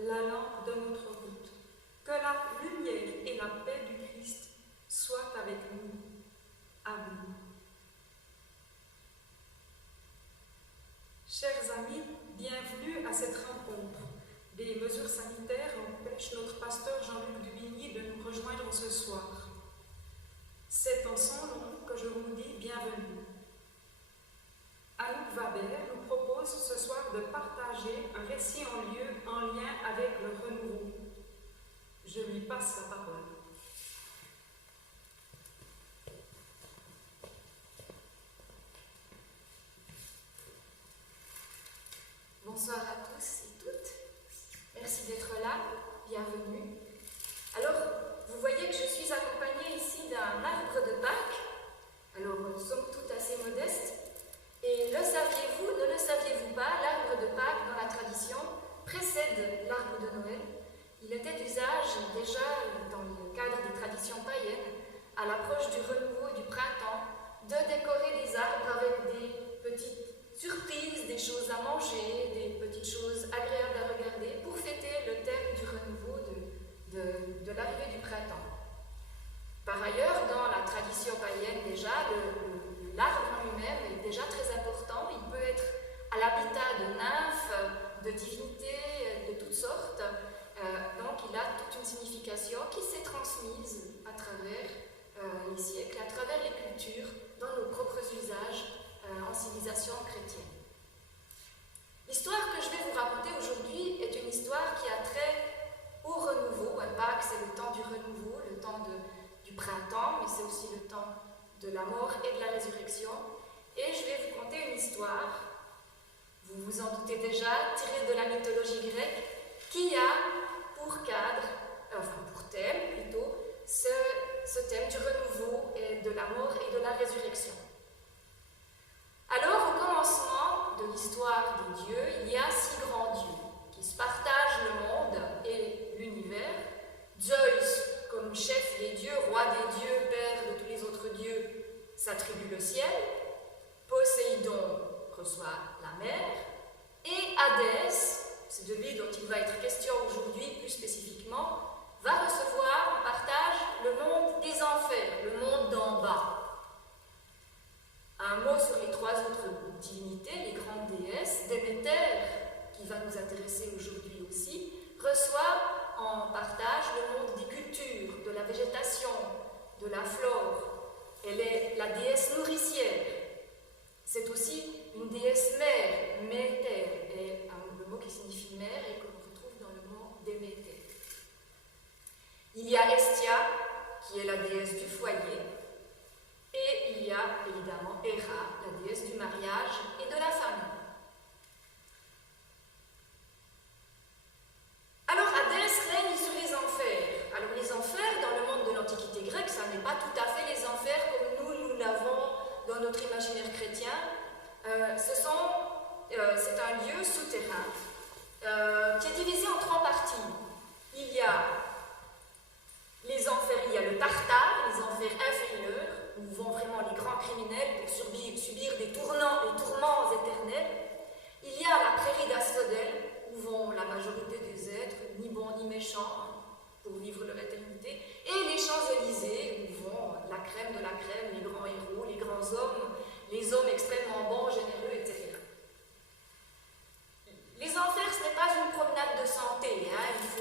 la lampe de notre route. Que la lumière et la paix du Christ soient avec nous. Amen. Chers amis, bienvenue à cette rencontre. Des mesures sanitaires empêchent notre pasteur Jean-Luc Duvigny de nous rejoindre ce soir. C'est en son nom que je vous dis bienvenue. Anouk Waber nous propose ce soir de partager un récit en lien avec le renouveau. Je lui passe la parole. Bonsoir à tous et toutes. Merci d'être là. Bienvenue. Alors, vous voyez que je suis accompagnée ici d'un arbre de Pâques. Alors, somme toute assez modeste. Et le saviez-vous, ne le saviez-vous pas, l'arbre de Pâques dans la tradition précède l'arbre de Noël. Il était d'usage déjà dans le cadre des traditions païennes, à l'approche du renouveau et du printemps, de décorer des arbres avec des petites surprises, des choses à manger, des petites choses agréables à regarder pour fêter le thème du renouveau de l'arrivée du printemps. Par ailleurs, dans la tradition païenne déjà, l'arbre en lui-même est déjà très important. Il peut être à l'habitat de nymphes, de divinités, de toutes sortes. Donc il a toute une signification qui s'est transmise à travers les siècles, à travers les cultures, dans nos propres usages en civilisation chrétienne. L'histoire que je vais vous raconter aujourd'hui est une histoire qui a trait au renouveau. Pâques, c'est le temps du renouveau, le temps du printemps, mais c'est aussi le temps de la mort et de la résurrection. Et je vais vous conter une histoire, vous vous en doutez déjà, tirée de la mythologie grecque, qui a pour cadre, pour thème plutôt, ce thème du renouveau et de la mort et de la résurrection. Alors, au commencement de l'histoire des dieux, il y a 6 grands dieux qui se partagent le monde et l'univers. Zeus, comme chef des dieux, roi des dieux, père de tous les autres dieux, s'attribue le ciel. Poséidon reçoit la mer. Et Hadès, c'est de lui dont il va être question aujourd'hui plus spécifiquement, va recevoir en partage le monde des enfers, le monde d'en bas. Un mot sur les 3 autres divinités, les grandes déesses. Déméter, qui va nous intéresser aujourd'hui aussi, reçoit en partage le monde des cultures, de la végétation, de la flore. Elle est la déesse nourricière. C'est aussi une déesse mère, Méter, est le mot qui signifie mère et que l'on retrouve dans le mot Déméter. Il y a Hestia, qui est la déesse du foyer, et il y a évidemment Héra, la déesse du mariage et de la famille. Alors Hadès règne sur les enfers. Alors les enfers, dans le monde de l'Antiquité grecque, ça n'est pas tout à fait les enfers comme nous l'avons dans notre imaginaire chrétien. C'est un lieu souterrain qui est divisé en 3 parties. Il y a les enfers, il y a le Tartare, les enfers inférieurs, où vont vraiment les grands criminels pour subir des tourments éternels. Il y a la prairie d'Asphodèle, où vont la majorité des êtres, ni bons ni méchants, pour vivre leur éternité, et les Champs-Élysées, où vont la crème de la crème, les grands héros, les grands hommes, les hommes extrêmement bons, généreux, etc. Les enfers, ce n'est pas une promenade de santé.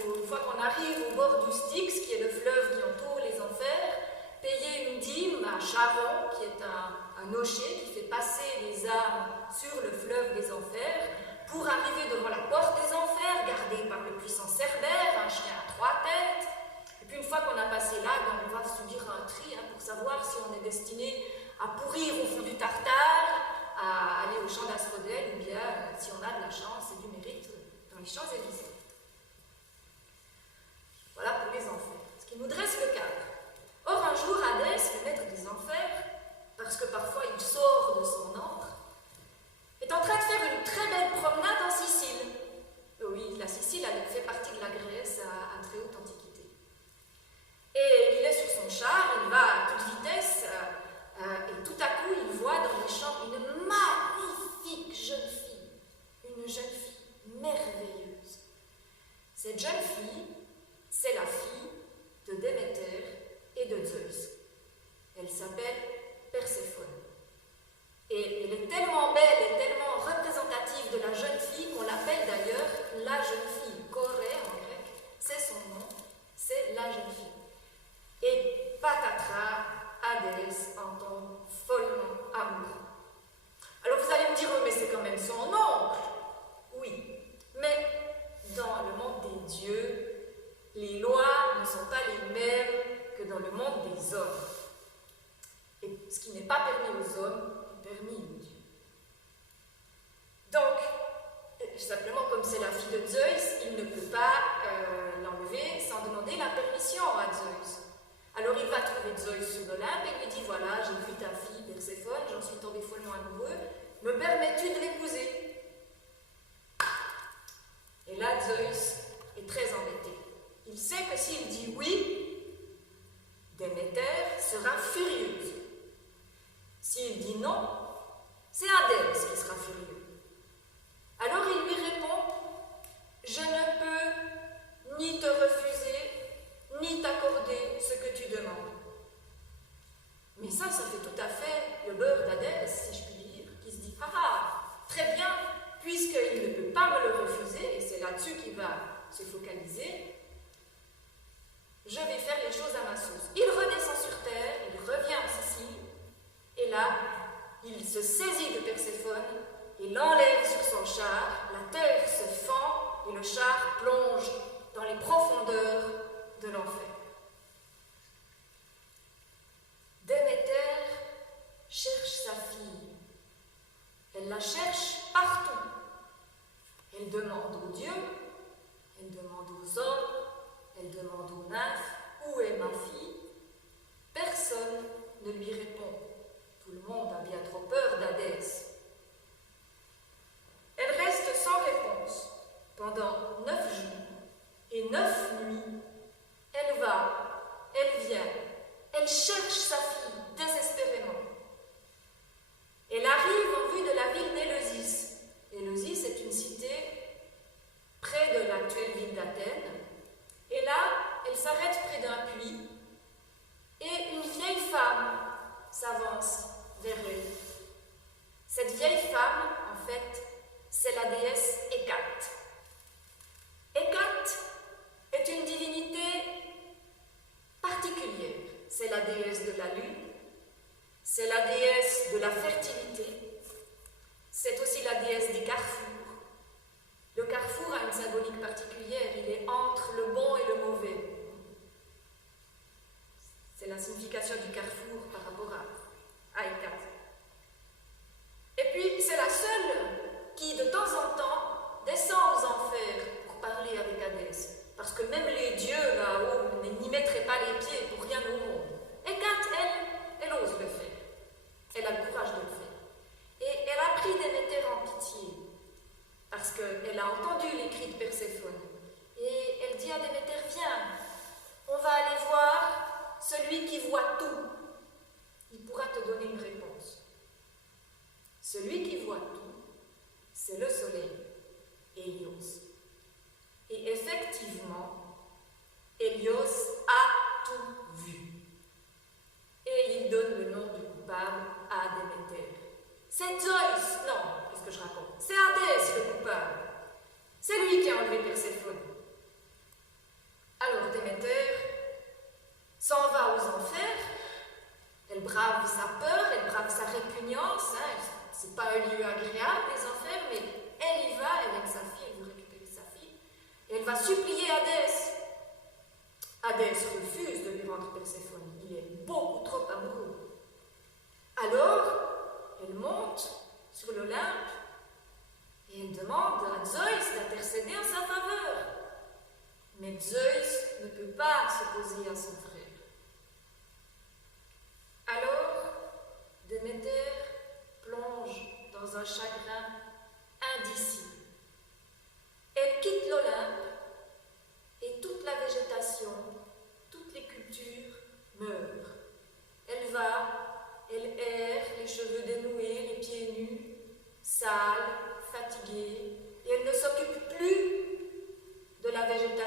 Une fois qu'on arrive au bord du Styx, qui est le fleuve qui entoure les enfers, payer une dîme à Charon, qui est un nocher qui fait passer les âmes sur le fleuve des enfers, pour arriver devant la porte des enfers, gardée par le puissant Cerbère, un chien à 3 têtes. Et puis une fois qu'on a passé là, on va subir un tri pour savoir si on est destiné à pourrir au fond du Tartare, à aller au champ d'Asphodèle, ou bien, si on a de la chance et du mérite, dans les Champs-Élysées. Voilà pour les enfers, ce qui nous dresse le cadre. Or, un jour, Hadès, le maître des enfers, parce que parfois il sort de son antre, est en train de faire une très belle promenade en Sicile. Oui, la Sicile, elle fait partie de la Grèce à très haute antiquité. Et il est sur son char, il va à toute vitesse, et tout à coup, il voit dans les champs une magnifique jeune fille merveilleuse. Cette jeune fille, c'est la fille de Déméter et de Zeus. Elle s'appelle Perséphone. Et elle est tellement belle et tellement représentative de la jeune fille qu'on l'appelle d'ailleurs la jeune fille. Choré en grec, c'est son nom, c'est la jeune fille. Et patatras, Hadès en tombe follement amoureux. Alors vous allez me dire, oh, mais c'est quand même son oncle. Oui, mais dans le monde des dieux, les lois ne sont pas les mêmes que dans le monde des hommes. Et ce qui n'est pas permis aux hommes est permis aux dieux. Donc, simplement comme c'est la fille de Zeus, il ne peut pas l'enlever sans demander la permission à Zeus. Alors il va trouver Zeus sur l'Olympe et lui dit, voilà, j'ai vu ta fille Perséphone, j'en suis tombé follement amoureux, me permets-tu de l'épouser? Et là, Zeus est très embêté. Il sait que s'il dit oui, Déméter sera furieuse. S'il dit non, c'est Hadès qui sera furieux. Alors il lui répond, je ne peux ni te refuser, ni t'accorder ce que tu demandes. Mais ça fait tout à fait le beurre d'Hadès, si je puis dire, qui se dit, très bien, puisqu'il ne peut pas me le refuser, et c'est là-dessus qu'il va se focaliser, je vais faire les choses à ma sauce. Il redescend sur terre, il revient en Sicile, et là, il se saisit de Perséphone et l'enlève sur son char, la terre se fend et le char plonge dans les profondeurs de l'enfer. Déméter cherche sa fille. Elle la cherche partout. Elle demande aux dieux, elle demande aux hommes, elle demande aux nymphes, où est ma fille? Personne ne lui répond. Tout le monde a bien trop peur d'Hadès. Elle reste sans réponse pendant 9 jours et 9 nuits. Elle va, elle vient, elle cherche sa fille désespérément. Elle arrive en vue de la ville d'Éleusis. Éleusis est une cité près de l'actuelle ville d'Athènes. Et là, elle s'arrête près d'un puits et une vieille femme s'avance vers elle. Cette vieille femme, en fait, c'est la déesse Hécate. Hécate est une divinité particulière. C'est la déesse de la lune, c'est la déesse de la fertilité, c'est aussi la déesse des carrefours. Le carrefour a une symbolique particulière, il est entre le bon et le mauvais. C'est la signification du carrefour par rapport à Hécate. Et puis, c'est la seule qui, de temps en temps, descend aux enfers pour parler avec Hadès. Parce que même les dieux là-haut n'y mettraient pas les pieds pour rien au monde. Hécate, elle ose le faire. Elle a le courage de le faire. Et elle a pris Déméter en pitié. Parce qu'elle a entendu les cris de Perséphone. Et elle dit à Déméter, viens, on va aller voir celui qui voit tout. Il pourra te donner une réponse. Celui qui voit tout, c'est le soleil, Hélios. Et effectivement, Hélios a tout vu. Et il donne le nom du coupable à Déméter. C'est Zeus, non, qu'est-ce que je raconte? C'est Hadès le coupable. C'est lui qui a enlevé Perséphone. Alors Déméter s'en va aux enfers. Elle brave sa peur, elle brave sa répugnance. C'est pas un lieu agréable, les enfers, mais elle y va, elle aime sa fille, elle veut récupérer sa fille. Et elle va supplier Hadès. Hadès refuse de lui rendre Perséphone. Il est beaucoup trop amoureux. Alors, elle monte sur l'Olympe et elle demande à Zeus d'intercéder en sa faveur. Mais Zeus ne peut pas s'opposer à son frère. Alors, Déméter plonge dans un chagrin indicible. Elle quitte l'Olympe et toute la végétation, toutes les cultures meurent. Elle va, elle erre, les cheveux dénoués, les pieds nus, sale, fatiguée, et elle ne s'occupe plus de la végétation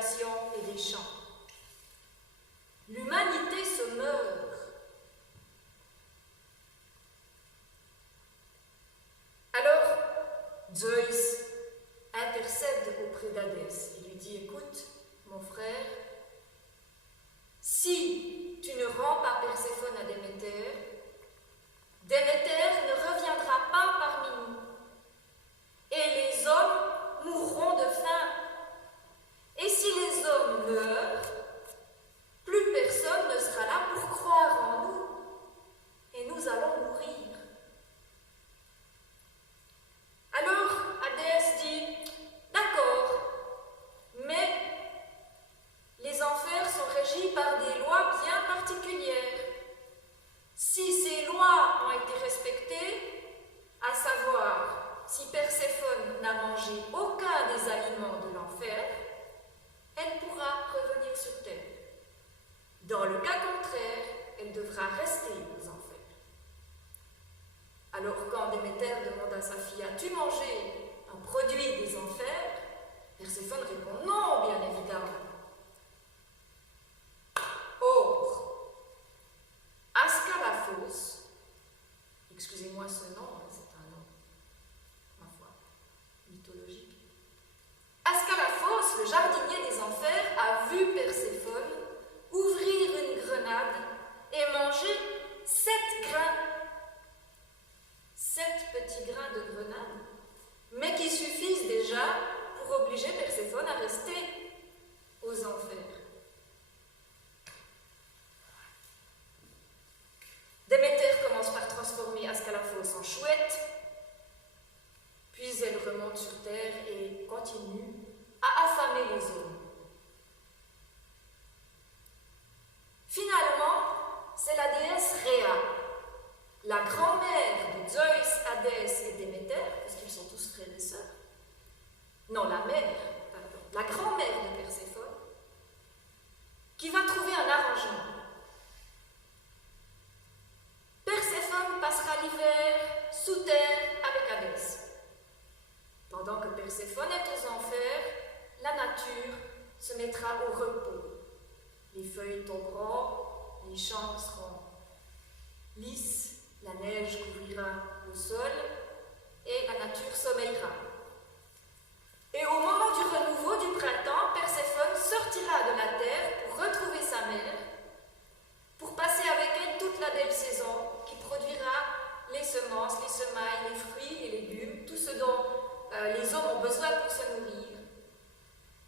meurt, plus personne ne sera là pour croire en nous, et nous allons mourir. Alors, Hadès dit, d'accord, mais les enfers sont régis par des lois bien particulières. Si ces lois ont été respectées, à savoir, si Perséphone n'a mangé aucun des aliments de l'enfer, elle pourra revenir sur terre. Dans le cas contraire, elle devra rester aux enfers. Alors quand Déméter demande à sa fille, as-tu mangé un produit des enfers? Perséphone répond, non, bien évidemment. Or, Ascalaphos, excusez-moi ce nom, c'est un nom, ma foi, mythologique. Ascalaphos, le jardinier des enfers, a vu Perséphone ouvrir une grenade et manger 7 grains. 7 petits grains de grenade, mais qui suffisent déjà pour obliger Perséphone à rester aux enfers. Déméter commence par transformer Ascalaphos en chouette, puis elle remonte sur terre et continue à affamer les hommes. Finalement, c'est la déesse Rhéa, la grand-mère de Zeus, Hadès et Déméter, puisqu'ils sont tous frères et sœurs. Non, la mère, pardon, la grand-mère de Perséphone, qui va trouver un arrangement. Perséphone passera l'hiver sous terre avec Hadès. Pendant que Perséphone est aux enfers, la nature se mettra au repos. Les feuilles tomberont, les champs seront lisses, la neige couvrira le sol et la nature sommeillera. Et au moment du renouveau du printemps, Perséphone sortira de la terre pour retrouver sa mère, pour passer avec elle toute la belle saison qui produira les semences, les semailles, les fruits, les légumes, tout ce dont les hommes ont besoin pour se nourrir.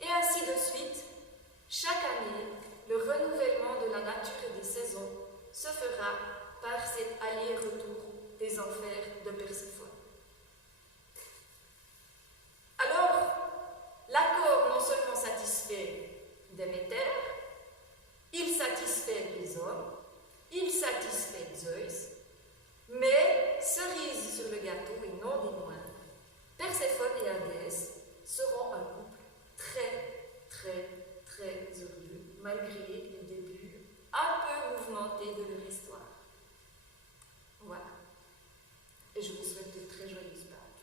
Et ainsi de suite, chaque année, le renouvellement de la nature et des saisons se fera par cet aller-retour des enfers de Perséphone. Alors, l'accord non seulement satisfait Déméter, il satisfait les hommes, il satisfait Zeus, mais cerise sur le gâteau et non des moindres, Perséphone et Hadès seront un couple très, très, très heureux, malgré le début un peu mouvementé de leur histoire. Voilà. Et je vous souhaite de très joyeuses Pâques.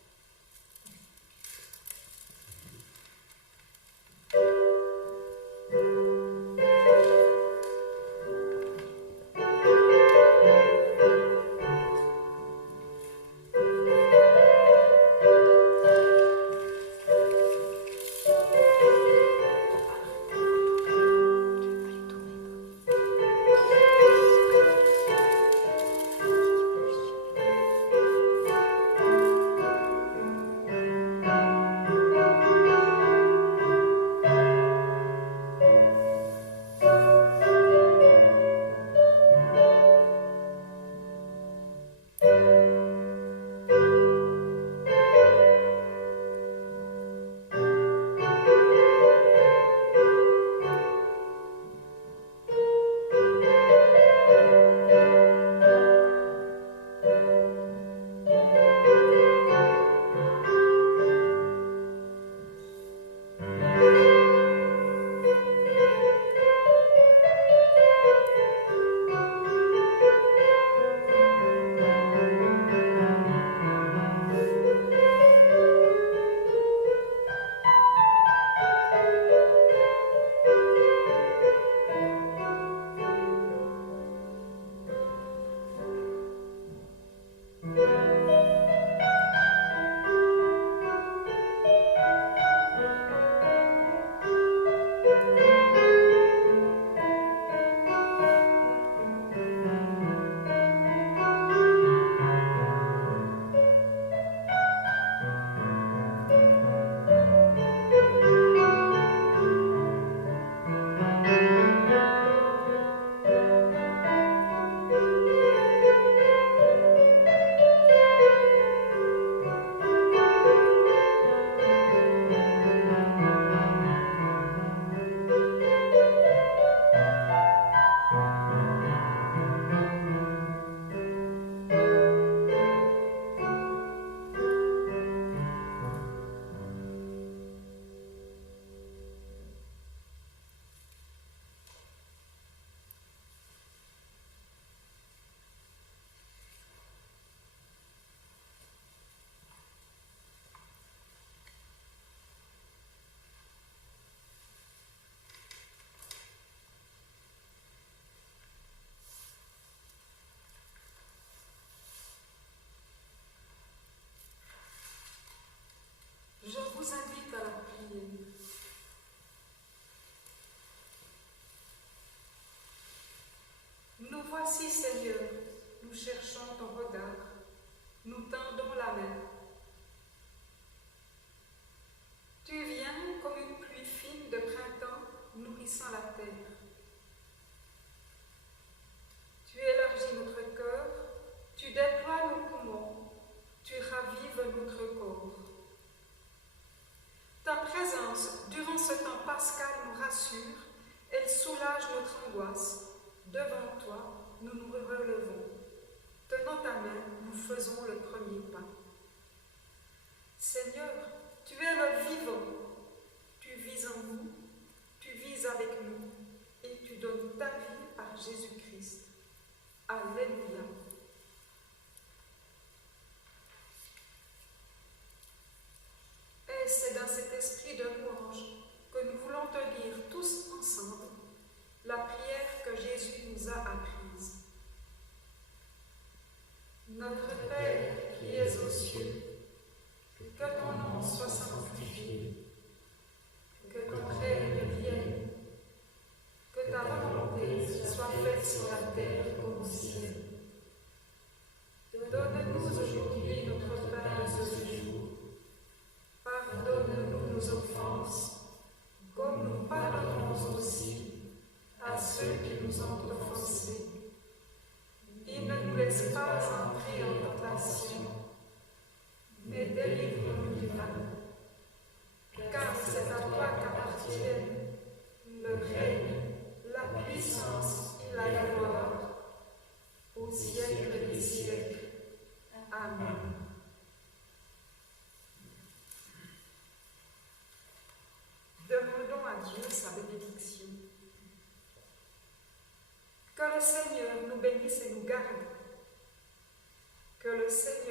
voici, Seigneur, nous cherchons ton regard, nous tendons la main. Tu viens comme une pluie fine de printemps nourrissant la terre. Tu élargis notre cœur, tu déploies nos poumons, tu ravives notre corps. Ta présence, durant ce temps pascal, nous rassure, elle soulage notre angoisse. Devant toi, nous nous relevons. Tenant ta main, nous faisons le premier pas. Seigneur, tu es le vivant. Tu vis en nous, tu vis avec nous, et tu donnes ta vie par Jésus-Christ. Alléluia. Et c'est dans cet esprit de louange que nous voulons te lire tous ensemble la prière que Jésus nous a apprise. Notre Père qui es aux cieux, que ton nom soit sanctifié, que ton règne vienne, que ta volonté soit faite sur la terre comme au ciel. Donne-nous aujourd'hui notre pain de ce jour. Pardonne-nous nos offenses, comme nous pardonnons aussi à ceux qui nous ont offensés. Et ne nous laisse pas entrer en tentation, mais délivre-nous du mal. Car c'est à toi qu'appartiennent le règne, la puissance et la gloire, au siècle des siècles. Amen. Demandons à Dieu sa bénédiction. Que le Seigneur nous bénisse et nous garde. Que le Seigneur